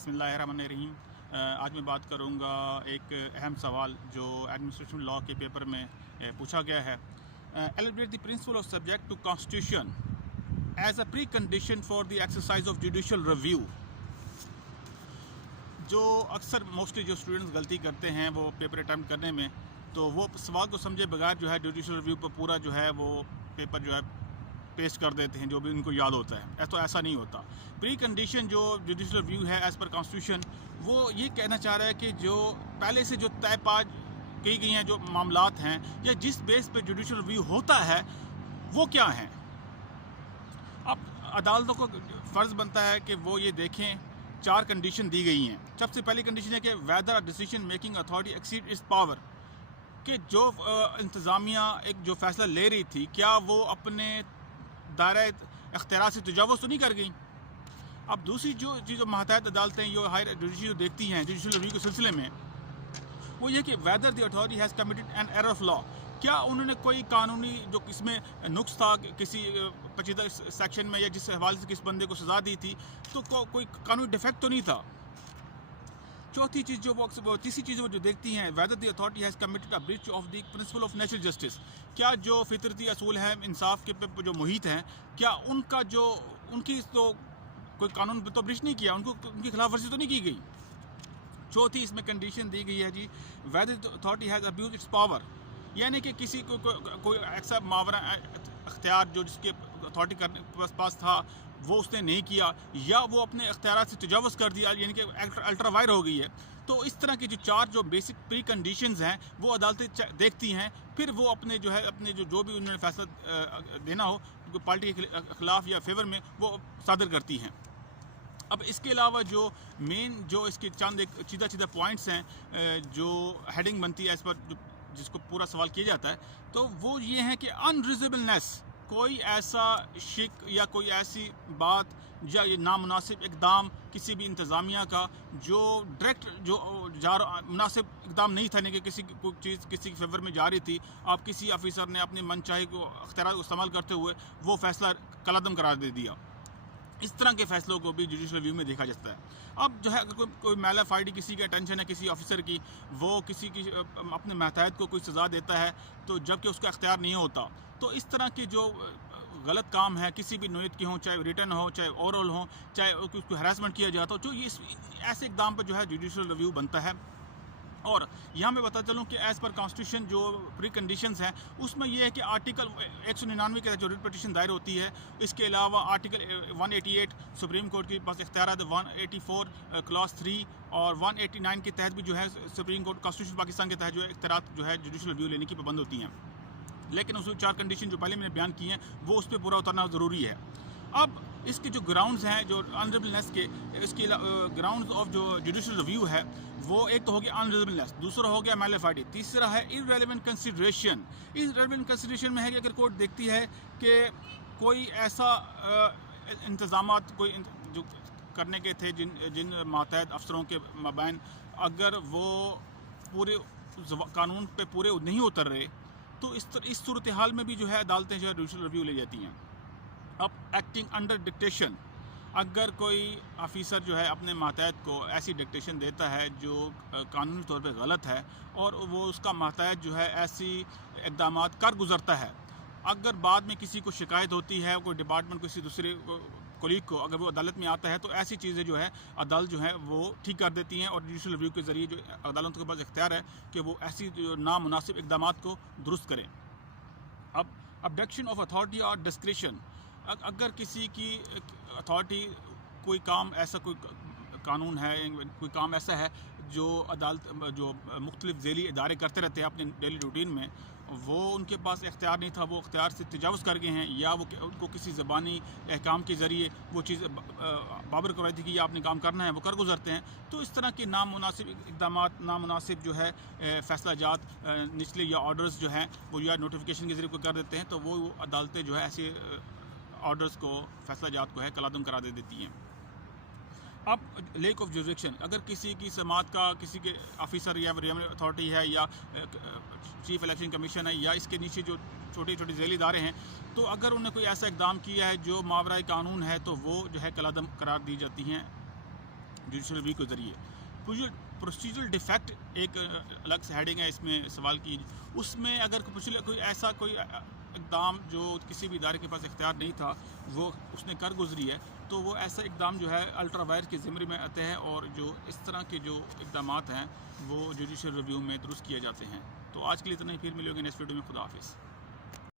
बिस्मिल्लाहिर्रहमानिर्रहीम। आज मैं बात करूंगा एक अहम सवाल जो एडमिनिस्ट्रेशन लॉ के पेपर में पूछा गया है। Elaborate the principle of subject to constitution as a precondition for the exercise of judicial review. जो अक्सर मोस्टली जो स्टूडेंट्स गलती करते हैं वो पेपर अटैम्प्ट करने में, तो वो सवाल को समझे बगैर जो है जुडिशल रिव्यू पर पूरा जो है वो पेपर जो है पेश कर देते हैं, जो भी उनको याद होता है। तो ऐसा नहीं होता। प्री कंडीशन जो जुडिशल रिव्यू है एज़ पर कॉन्स्टिट्यूशन, वो ये कहना चाह रहा है कि जो पहले से जो तय की गई हैं जो मामलात हैं या जिस बेस पे जुडिशल रिव्यू होता है वो क्या हैं। अब अदालतों को फ़र्ज़ बनता है कि वो ये देखें, 4 कंडीशन दी गई हैं। सबसे पहली कंडीशन है कि whether decision making authority exceed its power, कि जो इंतज़ामिया एक जो फ़ैसला ले रही थी क्या वो अपने दायरा इख्तियार से तजावुज़ तो नहीं कर गई। अब दूसरी जो चीज़ मातहत अदालतें जो हायर जुडिशरी देखती हैं जुडिशल रिव्यू के सिलसिले में, वो ये कि weather the authority has committed an error of law, क्या उन्होंने कोई कानूनी जो इसमें नुक्स था किसी पेचीदा सेक्शन में या जिस हवाले से किस बंदे को सज़ा दी थी, तो कोई कानूनी डिफेक्ट तो नहीं था। चौथी चीज़ जो तीसरी चीज़ वो जो देखती हैं, weather the authority has committed a breach of the principle of natural justice, क्या जो फितरती असूल हैं इंसाफ के जो मुहित हैं, क्या उनका जो उनकी तो कोई कानून तो ब्रीच नहीं किया, उनकी खिलाफ वर्जी तो नहीं की गई। चौथी इसमें कंडीशन दी गई है जी, whether the authority has abuse its power, यानी कि किसी को कोई ऐसा मावरा अख्तियार जो जिसके अथॉरिटी करने पास था वो उसने नहीं किया, या वो अपने अख्तियार से तजावुज़ कर दिया, यानी कि अल्ट्रा वायर हो गई है। तो इस तरह की जो 4 जो बेसिक प्री कंडीशंस हैं वो अदालतें देखती हैं, फिर वो अपने जो है अपने जो भी उन्होंने फैसला देना हो पार्टी के खिलाफ या फेवर में वो सादर करती हैं। अब इसके अलावा जो मेन जो इसके चंद एक सीधा पॉइंट्स हैं जो हेडिंग बनती है इस पर जिसको पूरा सवाल किया जाता है, तो वो ये है कि अनरिजनेबलनेस, कोई ऐसा शिक या कोई ऐसी बात या ये नामुनासिब इकदाम किसी भी इंतज़ामिया का जो डायरेक्ट जो मुनासिब इकदाम नहीं था, नहीं कि किसी कोई चीज़ किसी फेवर में जा रही थी, आप किसी ऑफिसर ने अपनी मनचाही को अख्तियार को इस्तेमाल करते हुए वो फैसला कलअदम करार दे दिया। इस तरह के फ़ैसलों को भी जुडिशल रिव्यू में देखा जाता है। अब जो है अगर कोई मैलाफाइडी किसी का अटेंशन है किसी ऑफिसर की, वो किसी की अपने मातहत को कोई सज़ा देता है तो जबकि उसका अख्तियार नहीं होता, तो इस तरह की जो गलत काम है किसी भी नोयत की हो, चाहे रिटर्न हो चाहे ओरल हो, चाहे उसको हरासमेंट किया जाता हो, जो ये ऐसे इकदाम पर जो है जुडिशल रिव्यू बनता है। और यहाँ मैं बता चलूँ कि एज़ पर कॉन्स्टिट्यूशन जो प्री कंडीशंस हैं उसमें यह है कि आर्टिकल 199 के जो रिट पटिशन दायर होती है, इसके अलावा आर्टिकल 188 सुप्रीम कोर्ट के पास इख्तियार, 184 क्लॉज 3 और 189 के तहत भी जो है सुप्रीम कोर्ट कॉन्स्टिट्यूशन पाकिस्तान के तहत जो इख्तियार जो है जुडिशल रिव्यू लेने की पाबंद होती हैं। लेकिन उसमें 4 कंडीशन जो पहले मैंने बयान की हैं वो उस पर पूरा उतरना ज़रूरी है। अब इसके जो ग्राउंड्स हैं जो अनरिजनेबलनेस के, इसके ग्राउंड्स ऑफ जो जुडिशल रिव्यू है वो एक तो हो गया अनरिजनेबलनेस, दूसरा हो गया मैलाफाइडी, तीसरा है इररेलेवेंट कंसिडरेशन। इररेलेवेंट कंसिडरेशन में है कि अगर कोर्ट देखती है कि कोई ऐसा इंतज़ामात कोई जो करने के थे जिन मातहत अफसरों के मबैन अगर वो पूरे कानून पे पूरे नहीं उतर रहे, तो इस सूरत हाल में भी जो है अदालतें जो है जुडिशल रिव्यू ले जाती हैं। अब एक्टिंग अंडर डिक्टेशन, अगर कोई ऑफिसर जो है अपने मातहत को ऐसी डिक्टेशन देता है जो कानूनी तौर पे गलत है और वो उसका मातहत जो है ऐसी इक़दामात कर गुज़रता है, अगर बाद में किसी को शिकायत होती है कोई डिपार्टमेंट किसी दूसरे कोलीग को, अगर वो अदालत में आता है तो ऐसी चीज़ें जो है अदालत जो है वो ठीक कर देती हैं और जुडिशल रिव्यू के ज़रिए जो अदालतों के पास इख्तियार है कि वो ऐसी जो नामुनासिब इक़दामात को दुरुस्त करें। अब अब्डक्शन ऑफ अथॉरिटी और डिस्क्रिशन, अगर किसी की अथॉरिटी कोई काम ऐसा कोई कानून है कोई काम ऐसा है जो अदालत जो मुख्तलिफ झेली इदारे करते रहते हैं अपने डेली रूटीन में, वो उनके पास इख्तियार नहीं था, वो इख्तियार से तजावुज़ कर गए हैं, या वो उनको किसी ज़बानी अहकाम के ज़रिए वो चीज़ बाबर करवाई थी कि ये आपने काम करना है, वो कर गुजरते हैं। तो इस तरह के नामुनासिब इक़दामात, नामुनासिब जो है फ़ैसला जात निचले या ऑर्डर्स जो हैं वो या नोटिफिकेशन के ज़रिए को कर देते हैं, तो वो अदालतें जो है ऐसे ऑर्डर्स को फैसला जात को है कलअदम करा दे देती हैं। अब लेक ऑफ जुरिडिक्शन, अगर किसी की समात का किसी के ऑफिसर या अथॉरिटी है या चीफ इलेक्शन कमीशन है या इसके नीचे जो छोटे छोटे झेली इदारे हैं, तो अगर उन्हें कोई ऐसा इकदाम किया है जो मावराए कानून है तो वो जो है कलअदम करार दी जाती हैं। جوڈیشل ریویو کے ذریعے. پروسیجرل ڈیفیکٹ ایک الگ سے ہیڈنگ ہے اس میں سوال کی. اس میں اگر کوئی ایسا کوئی اقدام جو کسی بھی ادارے کے پاس اختیار نہیں تھا وہ اس نے کر گزری ہے تو وہ ایسا اقدام جو ہے الٹرا وائرس کے ذمے میں آتے ہیں اور جو اس طرح کے جو اقدامات ہیں وہ جوڈیشل ریویو میں درست کیے جاتے ہیں. تو آج کے لیے اتنا ہی, پھر ملیں گے نیکسٹ ویڈیو میں. خدا حافظ.